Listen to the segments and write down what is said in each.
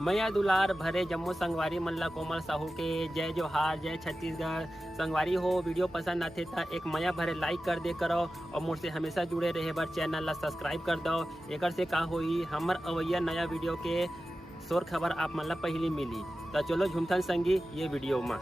मैया दुलार भरे जम्मू संगवारी मल्ला कोमल साहू के जय जोहार, जय छत्तीसगढ़। संगवारी हो वीडियो पसंद आते था एक मैया भरे लाइक कर दे करो और मुझसे हमेशा जुड़े रहे बर चैनल ला सब्सक्राइब कर दो। एक से का होई हमर अवैया नया वीडियो के शोर खबर आप मन ला पहली मिली। तो चलो झुमथन संगी ये वीडियो में।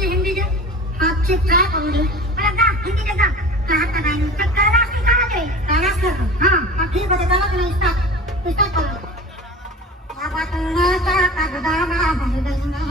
हिंदी के हाथ से क्या करोगे? हिंदी के हाथ का नहीं कैलाश की कहाँ गई? कैलाश कर हाँ ठीक है चलो तुम्हें स्टार्ट करो। बाबा तुम्हें क्या कर दाना बन गई ना